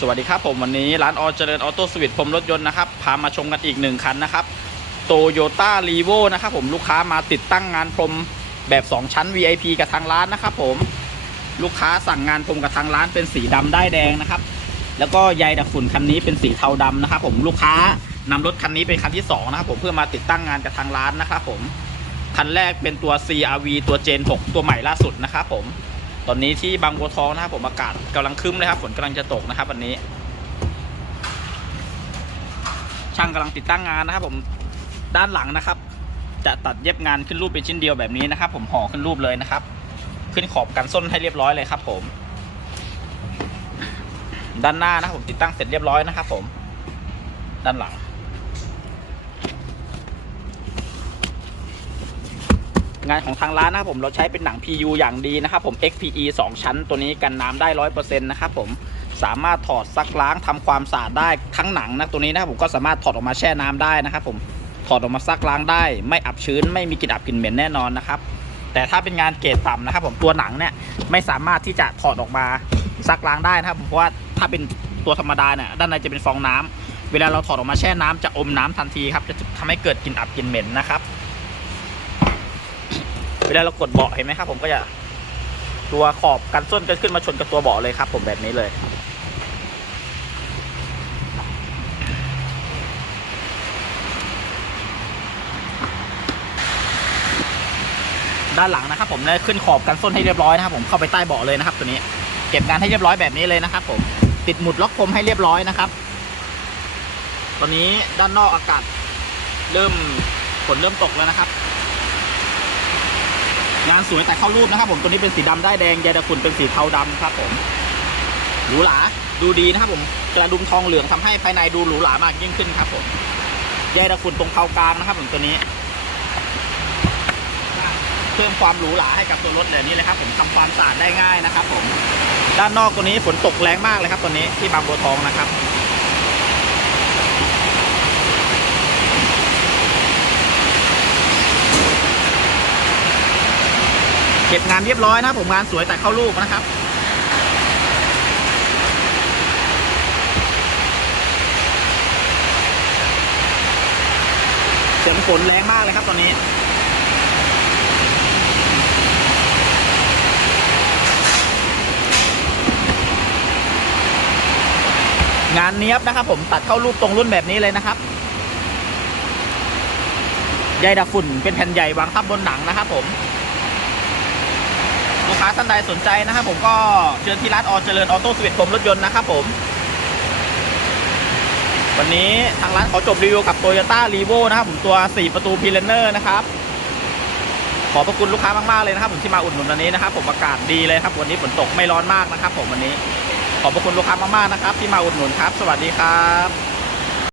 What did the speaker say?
สวัสดีครับผมวันนี้ร้านออเจริญออโต้สวิตพรมรถยนต์นะครับพามาชมกันอีกหนึ่งคันนะครับโตโยต้ารีโวนะครับผมลูกค้ามาติดตั้งงานพรมแบบ 2 ชั้น VIP กับทางร้านนะครับผมลูกค้าสั่งงานพรมกับทางร้านเป็นสีดำได้แดงนะครับ แล้วก็ใยดักฝุ่นคันนี้เป็นสีเทาดำนะครับผมลูกค้านำรถคันนี้เป็นคันที่สองนะครับผมเพื่อมาติดตั้งงานกับทางร้านนะครับผมคันแรกเป็นตัว CRV ตัวเจน6ตัวใหม่ล่าสุดนะครับผม ตอนนี้ที่บางบัวทองนะครับผมอากาศกำลังคึ้มเลยครับฝนกำลังจะตกนะครับวันนี้ ช่างกำลังติดตั้งงานนะครับ ผมด้านหลังนะครับ จะตัดเย็บงานขึ้นรูปเป็นชิ้นเดียวแบบนี้นะครับ ผมห่อขึ้นรูปเลยนะครับ ขึ้นขอบกันส้นให้เรียบร้อยเลยครับ ผม ด้านหน้านะครับผมติดตั้งเสร็จเรียบร้อยนะครับ ผม ด้านหลัง งานของทางร้านนะครับผมเราใช้เป็นหนัง PU อย่างดีนะครับผม XPE 2 ชั้นตัวนี้กันน้ำได้ร้อยเปอร์เซ็นต์นะครับผมสามารถถอดซักล้างทำความสะอาดได้ทั้งหนังนะตัวนี้นะครับผมก็สามารถถอดออกมาแช่น้ำได้นะครับผมถอดออกมาซักล้างได้ ไม่อับชื้น ไม่มีกลิ่นอับกลิ่นเหม็นแน่นอนนะครับแต่ถ้าเป็นงานเกรดต่ำนะครับผมตัวหนังเนี่ยไม่สามารถที่จะถอดออกมาซักล้างได้นะครับผมเพราะว่าถ้าเป็นตัวธรรมดาเนี่ยด้านในจะเป็นฟองน้ำเวลาเราถอดออกมาแช่น้ำจะอมน้ำทันทีครับจะทำให้เกิดกลิ่นอับกลิ่นเหม็นนะครับ เวลาเรากดเบาะเห็นไหมครับ ผมก็จะตัวขอบกันส้นก็ขึ้นมาชนกับตัวเบาะเลยครับ ผมแบบนี้เลยด้านหลังนะครับผมได้ขึ้นขอบกันส้นให้เรียบร้อยนะครับผมเข้าไปใต้เบาะเลยนะครับ ตัวนี้ เก็บงานให้เรียบร้อยแบบนี้เลยนะครับ ผมติดหมุดล็อกคมให้เรียบร้อยนะครับ ตอนนี้ด้านนอกอากาศเริ่มฝนเริ่มตกแล้วนะครับ งานสวยแต่เข้ารูปนะครับผมตัวนี้เป็นสีดำได้แดงใยตะฝุ่นเป็นสีเทาดำครับผมหรูหราดูดีนะครับผมกระดุมทองเหลืองทำให้ภายในดูหรูหรามากยิ่งขึ้นครับผมใยตะฝุ่นตรงเผากลางนะครับผมตัวนี้ เพิ่มความหรูหราให้กับตัวรถเลยนี่เลยครับ ผมทำความสะอาดได้ง่ายนะครับ ผม ด้านนอกตัวนี้ฝนตกแรงมากเลยครับตัวนี้ที่บางบัวทองนะครับ เก็บงานเรียบร้อยนะผมงานสวยแต่เข้ารูปนะครับเสียงฝนแรงมากเลยครับตอนนี้งานเนี้ยบนะครับผมตัดเข้ารูปตรงรุ่นแบบนี้เลยนะครับใยดับฝุ่นเป็นแผ่นใหญ่วางทับบนหนังนะครับผม ค้าท่านใดสนใจนะครับผมก็เชิญที่ร้านออเจริญออโต้สวิตผมรถยนต์นะครับผม วันนี้ทางร้านขอจบรีวิวกับ Toyota r e v o นะครับผมตัว 4 ประตูพีเลนเนอร์นะครับ ขอบพระคุณลูกค้ามาก ๆ เลยนะครับ ผมที่มาอุดหนุนวันนี้นะครับ ผมอากาศดีเลยครับ วันนี้ฝนตกไม่ร้อนมากนะครับ ผมวันนี้ ขอบพระคุณลูกค้ามากๆนะครับ ที่มาอุดหนุนครับ สวัสดีครับ